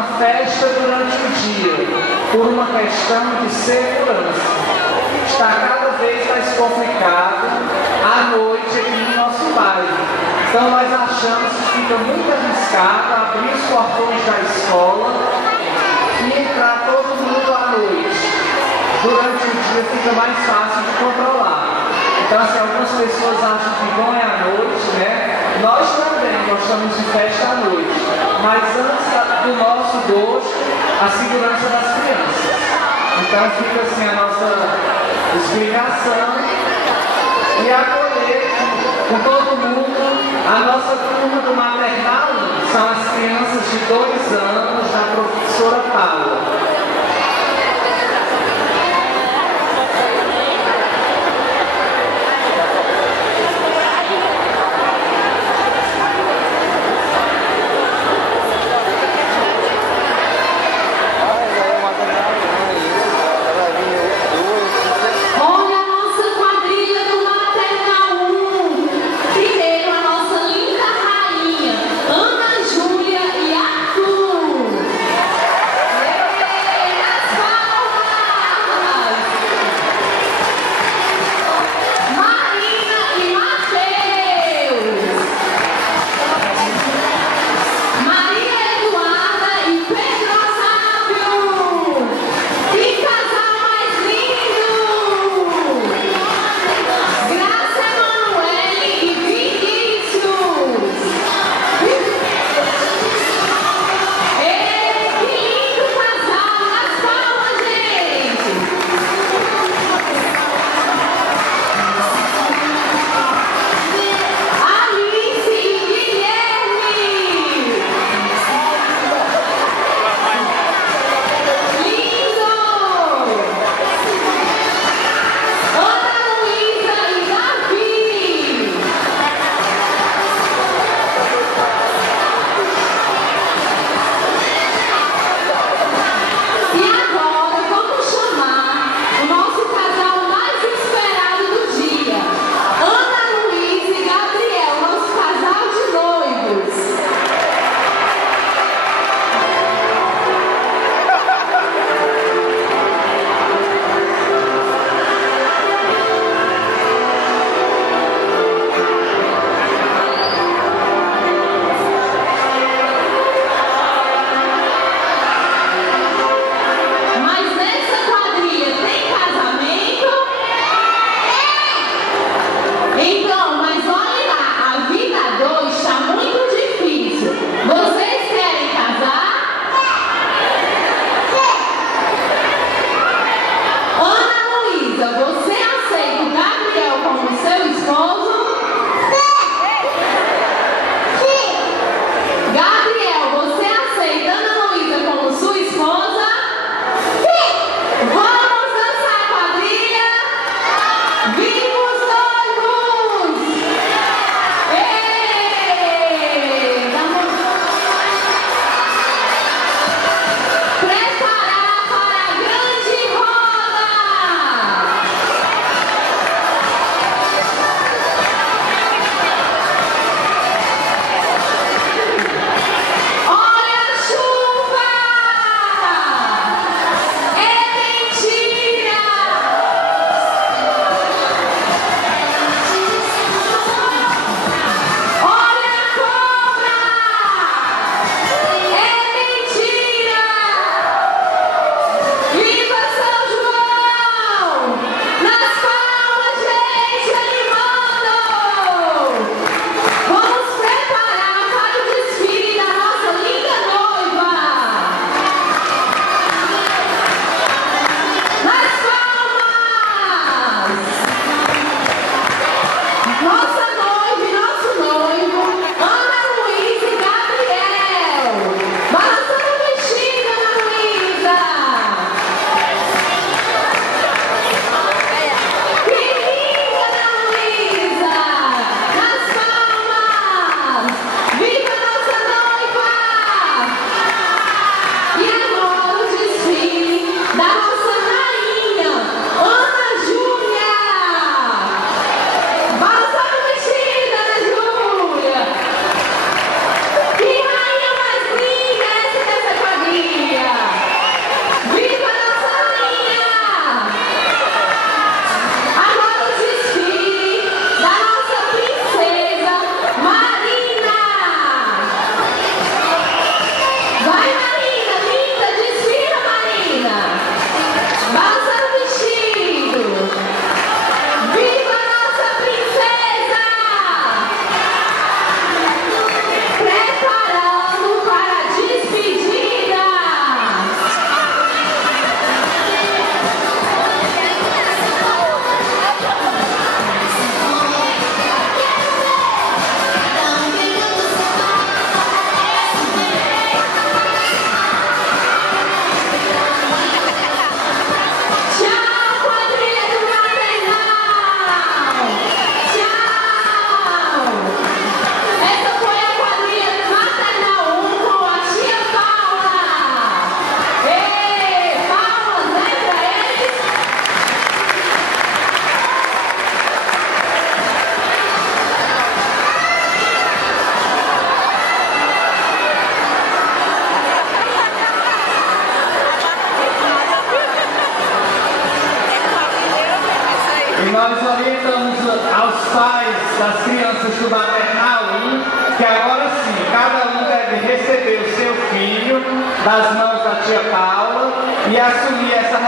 uma festa durante o dia, por uma questão de segurança. Está cada vez mais complicado à noite aqui no nosso bairro. Então nós achamos que fica muito arriscado abrir os portões da escola e entrar todo mundo à noite. Durante o dia fica mais fácil de controlar. Então assim, algumas pessoas acham que bom é à noite, né? Nós também gostamos de festa à noite, mas antes do nosso gosto, a segurança das crianças. Então fica assim a nossa explicação e acolher com todo mundo. A nossa turma do maternal são as crianças de 2 anos da professora Paula. Ana Júlia e Arthur. das crianças do maternal 1, que agora sim, cada um deve receber o seu filho das mãos da tia Paula e assumir essa